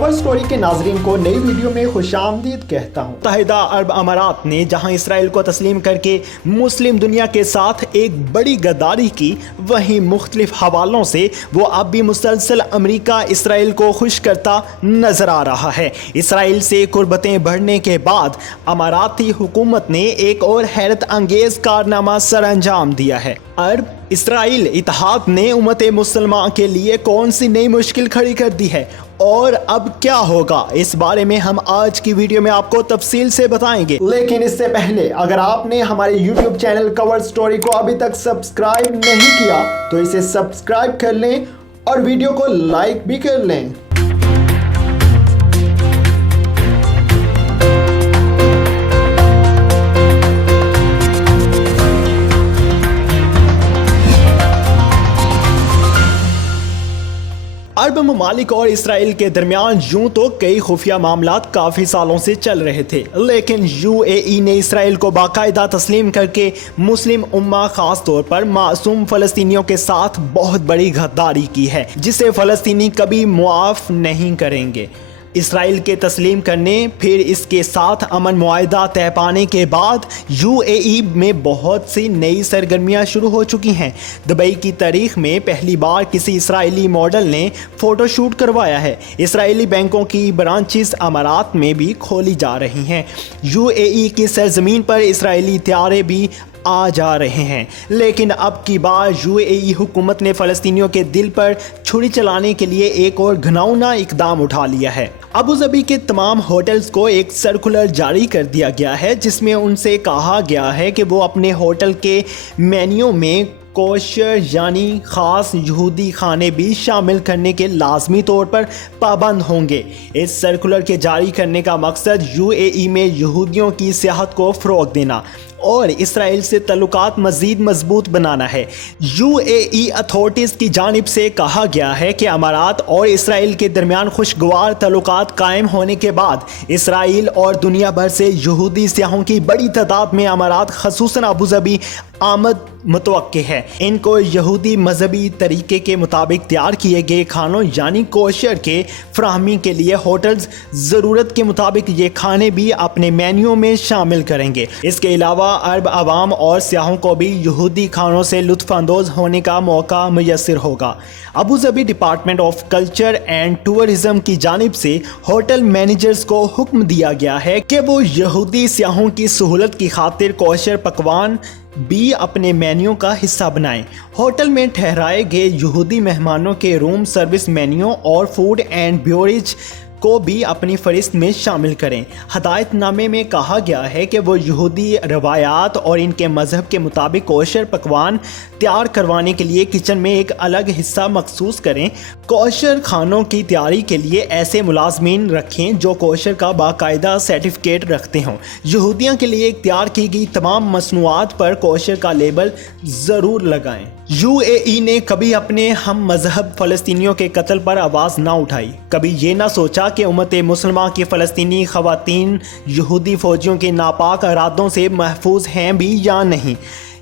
Cover story के नाजरीन को नई वीडियो में खुशामदीद कहता हूँ। मुत्तहिदा अरब अमारात ने जहाँ इसराइल को तस्लीम करके मुस्लिम दुनिया के साथ एक बड़ी गद्दारी की, वहीं मुख्तलिफ हवालों से वो अब भी मुसलसल अमेरिका इसराइल को खुश करता नजर आ रहा है। इसराइल से कुर्बतें बढ़ने के बाद अमाराती हुकूमत ने एक और हैरत अंगेज कारनामा सर अंजाम दिया है। अरब इसराइल इत्तेहाद ने उम्मत मुसलमान के लिए कौन सी नई मुश्किल खड़ी कर दी है और अब क्या होगा, इस बारे में हम आज की वीडियो में आपको तफसील से बताएंगे। लेकिन इससे पहले अगर आपने हमारे YouTube चैनल कवर स्टोरी को अभी तक सब्सक्राइब नहीं किया तो इसे सब्सक्राइब कर लें और वीडियो को लाइक भी कर लें। अरब ममालिक और इसराइल के दरमियान यूं तो कई खुफिया मामलात काफ़ी सालों से चल रहे थे, लेकिन UAE ने इसराइल को बाकायदा तस्लीम करके मुस्लिम उम्मा खास तौर पर मासूम फ़लस्तीनियों के साथ बहुत बड़ी गद्दारी की है, जिसे फ़लस्तीनी कभी मुआफ़ नहीं करेंगे। इसराइल के तस्लीम करने फिर इसके साथ अमन मुआहिदा तय पाने के बाद UAE में बहुत सी नई सरगर्मियां शुरू हो चुकी हैं। दुबई की तारीख में पहली बार किसी इसराइली मॉडल ने फ़ोटोशूट करवाया है। इसराइली बैंकों की ब्रांचेस अमारात में भी खोली जा रही हैं। UAE की सरजमीन पर इसराइली त्यारे भी आ जा रहे हैं, लेकिन अब की बार UAE हुकूमत ने फ़लस्तीनियों के दिल पर छुरी चलाने के लिए एक और घिनौना इकदाम उठा लिया है। अबू धाबी के तमाम होटल्स को एक सर्कुलर जारी कर दिया गया है, जिसमें उनसे कहा गया है कि वो अपने होटल के मेन्यू में कोशर यानी ख़ास यहूदी खाने भी शामिल करने के लाजमी तौर पर पाबंद होंगे। इस सर्कुलर के जारी करने का मकसद UAE में यहूदियों की सियाहत को फ़रोग़ देना और इसराइल से तल्लुकात मज़ीद मजबूत बनाना है। UAE अथॉरिटीज़ की जानिब से कहा गया है कि अमारात और इसराइल के दरमियान खुशगवार तल्लुकात कायम होने के बाद इसराइल और दुनिया भर से यहूदी सियाहों की बड़ी तादाद में अमारात ख़ुसूसन अबू धाबी आमद मुतवक्के है। इनको यहूदी मजहबी तरीके के मुताबिक तैयार किए गए खानों यानी कोशर के फ्राहमी के लिए होटल्स ज़रूरत के मुताबिक ये खाने भी अपने मेन्यू में शामिल करेंगे। इसके अलावा अरब आवाम और सियाहों को भी यहूदी खानों से लुत्फ़ अंदोज़ होने का मौका मुयस्सर होगा। Abu Dhabi department of culture and tourism की जानिब से होटल मैनेजर्स को हुक्म दिया गया है कि वो यहूदी सियाहों की सहूलत की खातिर कोशर पकवान भी अपने मेन्यू का हिस्सा बनाएं। होटल में ठहराए गए यहूदी मेहमानों के रूम सर्विस मेन्यू और फूड एंड बेवरेज को भी अपनी फहरिस्त में शामिल करें। हदायतनामे में कहा गया है कि वो यहूदी रवायात और इनके मज़हब के मुताबिक कोशर पकवान तैयार करवाने के लिए किचन में एक अलग हिस्सा मखसूस करें। कोशर खानों की तैयारी के लिए ऐसे मुलाजमीन रखें जो कोशर का बाकायदा सर्टिफिकेट रखते हों। यहूदियों के लिए तैयार की गई तमाम मसनूआत पर कोशर का लेबल ज़रूर लगाएं। UAE ने कभी अपने हम मज़हब फ़लस्तीनियों के कत्ल पर आवाज़ ना उठाई, कभी ये ना सोचा कि उम्मत मुसलमान की फ़लस्तीनी ख़वातीन यहूदी फ़ौजियों के नापाक इरादों से महफूज हैं भी या नहीं,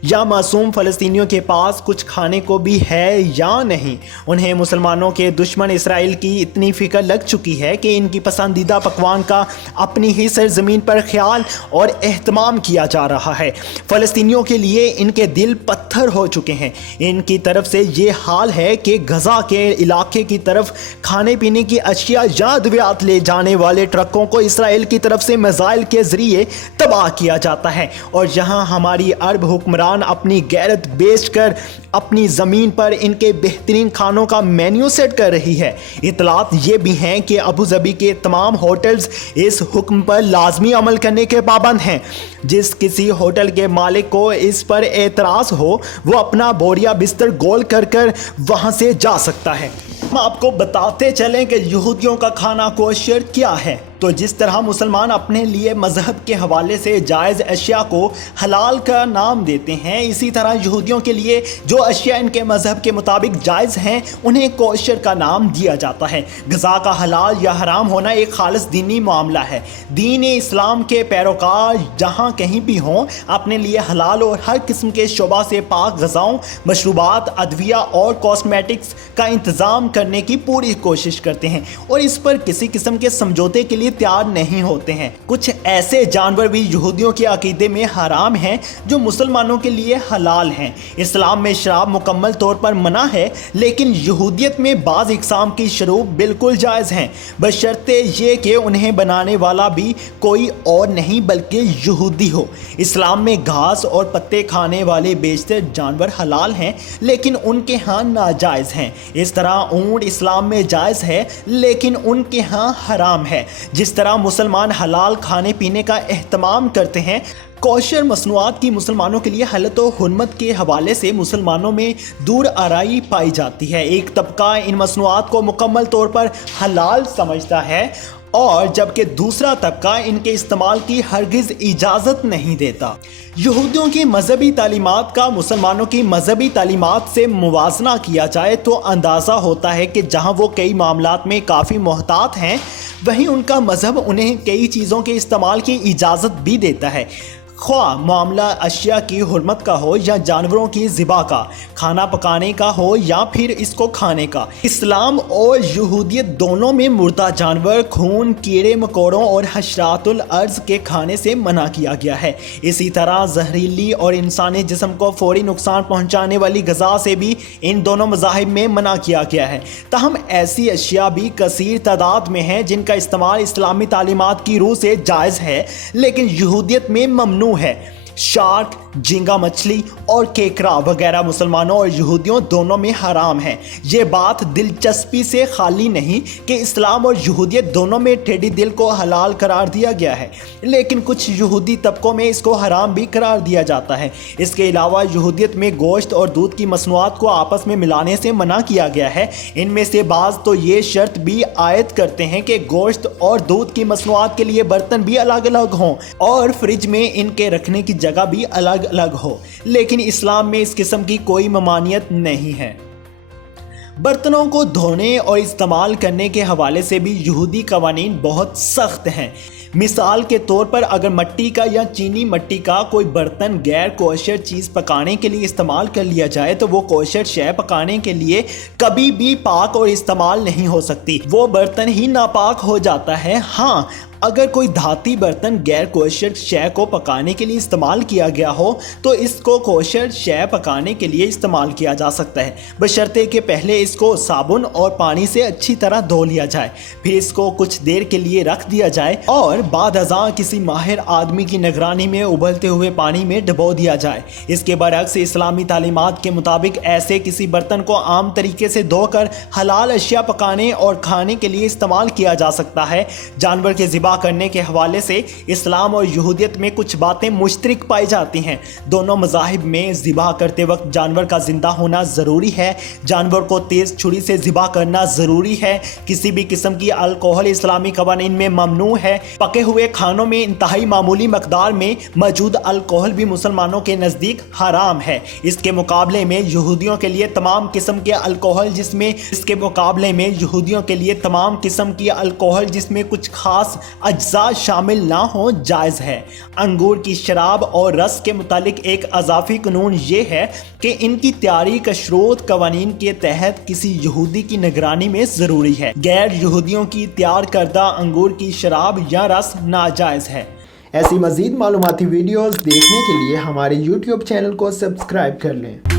या मासूम फ़लस्तीनियों के पास कुछ खाने को भी है या नहीं। उन्हें मुसलमानों के दुश्मन इसराइल की इतनी फ़िक्र लग चुकी है कि इनकी पसंदीदा पकवान का अपनी ही सरज़मीन पर ख्याल और एहतमाम किया जा रहा है। फ़लस्तीनियों के लिए इनके दिल पत्थर हो चुके हैं। इनकी तरफ से ये हाल है कि गज़ा के इलाके की तरफ खाने पीने की अशिया या अद्वियात ले जाने वाले ट्रकों को इसराइल की तरफ से मिसाइल के ज़रिए तबाह किया जाता है, और यहाँ हमारी अरब हुक्मरान अपनी गैरत बेचकर अपनी ज़मीन पर इनके बेहतरीन खानों का मेन्यू सेट कर रही है। इतलात ये भी हैं कि अबू धाबी के तमाम होटल्स इस हुक्म पर लाजमी अमल करने के पाबंद हैं। जिस किसी होटल के मालिक को इस पर एतराज़ हो वो अपना बोरिया बिस्तर गोल कर वहाँ से जा सकता है। हम आपको बताते चलें कि यहूदियों का खाना कोशर क्या है। तो जिस तरह मुसलमान अपने लिए मजहब के हवाले से जायज़ अशिया को हलाल का नाम देते हैं, इसी तरह यहूदियों के लिए जो अशिया इनके मजहब के मुताबिक जायज़ हैं उन्हें कोशर का नाम दिया जाता है। ग़िज़ा का हलाल या हराम होना एक खालिस दीनी मामला है। दीन इस्लाम के पैरोकार जहाँ कहीं भी हों अपने लिए हलाल और हर किस्म के शोबा से पाक ग़िज़ाओं, मशरूबात, अदविया और कॉस्मेटिक्स का इंतज़ाम करने की पूरी कोशिश करते हैं और इस पर किसी किस्म के समझौते के लिए तैयार नहीं होते हैं। कुछ ऐसे जानवर भी यहूदियों के अकीदे में हराम हैं जो मुसलमानों के लिए हलाल हैं। इस्लाम में शराब मुकम्मल तौर पर मना है, लेकिन यहूदियत में बाज़ इक़साम की शराब बिल्कुल जायज़ हैं, बशर्ते ये कि उन्हें बनाने वाला भी कोई और नहीं बल्कि यहूदी हो। इस्लाम में घास और पत्ते खाने वाले बेशतर जानवर हलाल हैं, लेकिन उनके यहाँ नाजायज़ हैं। इस तरह ऊँट इस्लाम में जायज़ है, लेकिन उनके यहाँ हराम है। जिस तरह मुसलमान हलाल खाने पीने का एहतमाम करते हैं, कोशर मसनूआत की मुसलमानों के लिए हलत व हुर्मत के हवाले से मुसलमानों में दूर आराई पाई जाती है। एक तबका इन मसनूआत को मुकम्मल तौर पर हलाल समझता है और जबकि दूसरा तबका इनके इस्तेमाल की हरगिज़ इजाज़त नहीं देता। यहूदियों की मजहबी तालीमात का मुसलमानों की मजहबी तालीमात से मुवाजना किया जाए तो अंदाज़ा होता है कि जहाँ वो कई मामलात में काफ़ी मोहतात हैं, वहीं उनका मजहब उन्हें कई चीज़ों के इस्तेमाल की इजाज़त भी देता है, ख्वाह मामला अशिया की हुर्मत का हो या जानवरों की ज़िबा का, खाना पकाने का हो या फिर इसको खाने का। इस्लाम और यहूदियत दोनों में मुर्दा जानवर, खून, कीड़े मकोड़ों और हशरातुल अर्ज़ के खाने से मना किया गया है। इसी तरह जहरीली और इंसानी जिस्म को फौरी नुकसान पहुँचाने वाली ग़िज़ा से भी इन दोनों मज़ाहिब में मना किया गया है। ताहम ऐसी अशिया भी कसीर तादाद में हैं जिनका इस्तेमाल इस्लामी तालीमात की रूह से जायज़ है, लेकिन यहूदियत में ममनू है। शार्क, झींगा मछली और केकड़ा वगैरह मुसलमानों और यहूदियों दोनों में हराम है। ये बात दिलचस्पी से खाली नहीं कि इस्लाम और यहूदियत दोनों में टेढ़ी दिल को हलाल करार दिया गया है, लेकिन कुछ यहूदी तबकों में इसको हराम भी करार दिया जाता है। इसके अलावा यहूदियत में गोश्त और दूध की मसनूआत को आपस में मिलाने से मना किया गया है। इनमें से बाज़ तो ये शर्त भी आयद करते हैं कि गोश्त और दूध की मसनूआत के लिए बर्तन भी अलग अलग हों और फ्रिज में इनके रखने की जगह भी अलग अलग हो, लेकिन इस्लाम में इस किस्म की कोई ममानियत नहीं है। बर्तनों को धोने और इस्तेमाल करने के हवाले से भी यहूदी कवानीन बहुत सख्त हैं। मिसाल के तौर पर अगर मिट्टी का या चीनी मिट्टी का कोई बर्तन गैर कोशर चीज़ पकाने के लिए इस्तेमाल कर लिया जाए तो वो कोशर शय पकाने के लिए कभी भी पाक और इस्तेमाल नहीं हो सकती, वो बर्तन ही नापाक हो जाता है। हाँ, अगर कोई धाती बर्तन गैर कोशर शय को पकाने के लिए इस्तेमाल किया गया हो तो इसको कोशर शय पकाने के लिए इस्तेमाल किया जा सकता है, बशर्ते कि पहले इसको साबुन और पानी से अच्छी तरह धो लिया जाए, फिर इसको कुछ देर के लिए रख दिया जाए और बाद अज़ां किसी माहिर आदमी की निगरानी में उबलते हुए पानी में डबो दिया जाए। इसके बरअक्स इस्लामी तालीमात के मुताबिक ऐसे किसी बर्तन को आम तरीके से धोकर हलाल अशिया पकाने और खाने के लिए इस्तेमाल किया जा सकता है। जानवर के ज़िबा करने के हवाले से इस्लाम और यहूदियत में कुछ बातें मुश्तरक पाई जाती हैं। दोनों मज़ाहिब में ज़िबा करते वक्त जानवर का जिंदा होना ज़रूरी है, जानवर को तेज़ छुरी से ज़िबा करना ज़रूरी है, किसी भी किस्म की अल्कोहल इस्लामी कवानीन में ममनू है, पके हुए खानों में इंतहाई मामूली मकदार में मौजूद अल्कोहल भी मुसलमानों के नज़दीक हराम है। इसके मुकाबले में यहूदियों के लिए तमाम किस्म के अल्कोहल जिसमें कुछ खास अज्जा शामिल ना हो जायज़ है। अंगूर की शराब और रस के मुतालिक एक अजाफी कानून ये है कि इनकी तैयारी कशरोत कवानीन के तहत किसी यहूदी की निगरानी में ज़रूरी है। गैर यहूदियों की तैयार करदा अंगूर की शराब या रस नाजायज़ है। ऐसी मज़ीद मालूमाती वीडियोज़ देखने के लिए हमारे YouTube चैनल को सब्सक्राइब कर लें।